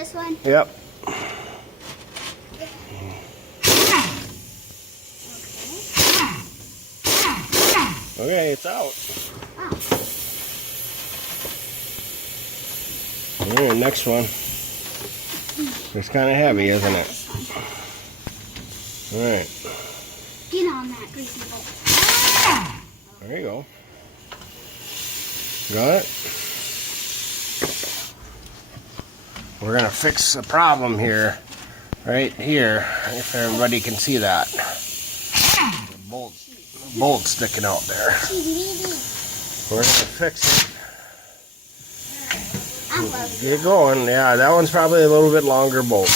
this one? Yep. Okay, it's out. Oh. Alright, next one. It's kind of heavy, isn't it? Alright. Get on that greasy bolt. There you go. Got it? We're going to fix the problem here. Right here. If everybody can see that. The bolt sticking out there. We're going to fix it. Get going. Yeah, that one's probably a little bit longer bolt.